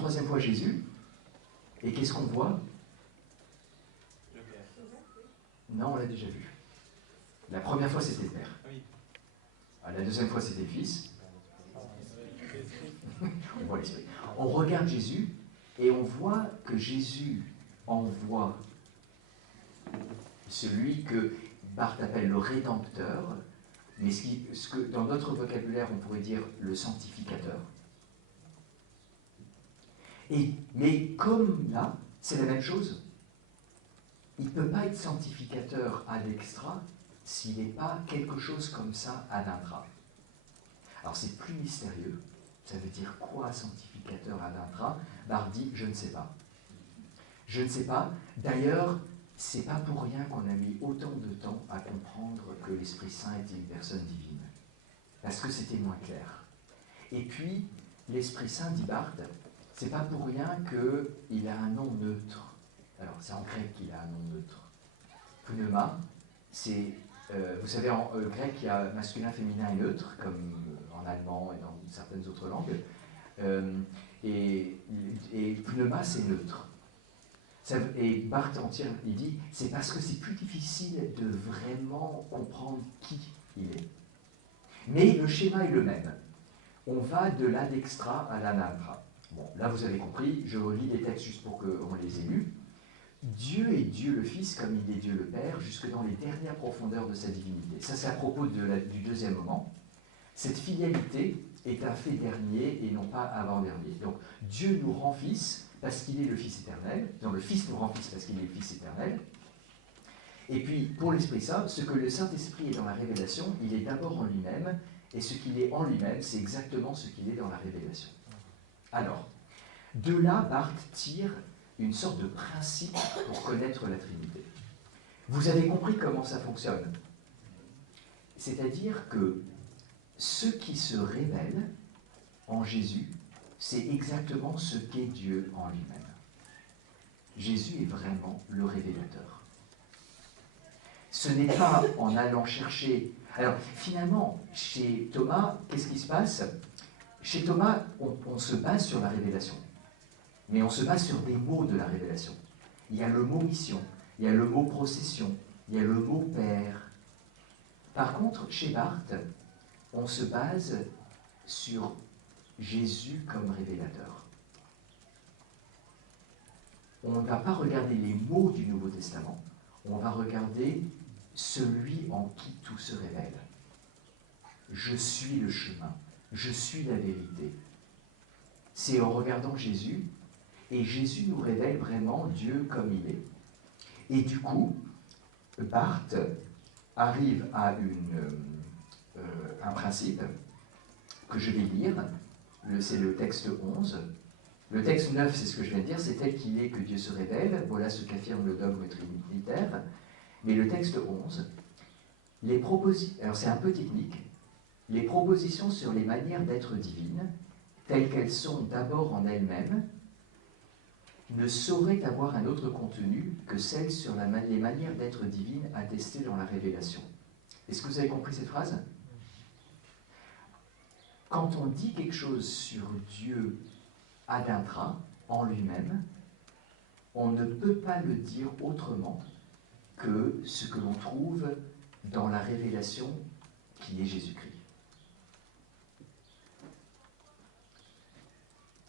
troisième fois Jésus, et qu'est-ce qu'on voit? Non, on l'a déjà vu. La première fois, c'était le Père. La deuxième fois, c'était le Fils. On voit l'Esprit. On regarde Jésus, et on voit que Jésus envoie celui que Barthes appelle le Rédempteur, mais ce que dans notre vocabulaire, on pourrait dire le sanctificateur. Mais comme là, c'est la même chose. Il ne peut pas être sanctificateur ad extra s'il n'est pas quelque chose comme ça ad intra. Alors c'est plus mystérieux. Ça veut dire quoi sanctificateur ad intra? Barthes dit, je ne sais pas. Je ne sais pas. D'ailleurs, c'est pas pour rien qu'on a mis autant de temps à comprendre que l'Esprit Saint était une personne divine. Parce que c'était moins clair. Et puis, l'Esprit Saint, dit Barthes, c'est pas pour rien qu'il a un nom neutre. Alors, c'est en grec qu'il a un nom neutre. Pneuma, c'est, vous savez, en grec, il y a masculin, féminin et neutre, comme en allemand et dans certaines autres langues. Et pneuma, c'est neutre. Et Barthes en tire, il dit, c'est parce que c'est plus difficile de vraiment comprendre qui il est. Mais le schéma est le même. On va de l'ad extra à l'ad intra. Bon, là vous avez compris, je relis les textes juste pour qu'on les ait lus. Dieu est Dieu le Fils comme il est Dieu le Père, jusque dans les dernières profondeurs de sa divinité. Ça, c'est à propos du deuxième moment. Cette filialité est un fait dernier et non pas avant-dernier. Donc, Dieu nous rend fils parce qu'il est le Fils éternel. Non, le Fils nous rend fils parce qu'il est le Fils éternel. Et puis, pour l'Esprit Saint, ce que le Saint-Esprit est dans la révélation, il est d'abord en lui-même, et ce qu'il est en lui-même, c'est exactement ce qu'il est dans la révélation. Alors, de là, Barthes tire une sorte de principe pour connaître la Trinité. Vous avez compris comment ça fonctionne. C'est-à-dire que ce qui se révèle en Jésus, c'est exactement ce qu'est Dieu en lui-même. Jésus est vraiment le révélateur. Ce n'est pas en allant chercher... Alors, finalement, chez Thomas, qu'est-ce qui se passe? Chez Thomas, on se base sur la révélation. Mais on se base sur des mots de la révélation. Il y a le mot mission, il y a le mot procession, il y a le mot père. Par contre, chez Barthes, on se base sur Jésus comme révélateur. On ne va pas regarder les mots du Nouveau Testament, on va regarder celui en qui tout se révèle. Je suis le chemin, je suis la vérité. C'est en regardant Jésus, et Jésus nous révèle vraiment Dieu comme il est. Et du coup, Barthes arrive à un principe que je vais lire, c'est le texte 11. Le texte 9, c'est ce que je viens de dire, c'est tel qu'il est que Dieu se révèle, voilà ce qu'affirme le dogme trinitaire. Mais le texte 11, alors c'est un peu technique, les propositions sur les manières d'être divines, telles qu'elles sont d'abord en elles-mêmes, ne sauraient avoir un autre contenu que celles sur les manières d'être divines attestées dans la révélation. Est-ce que vous avez compris cette phrase? Quand on dit quelque chose sur Dieu ad intra, en lui-même, on ne peut pas le dire autrement que ce que l'on trouve dans la révélation qui est Jésus-Christ.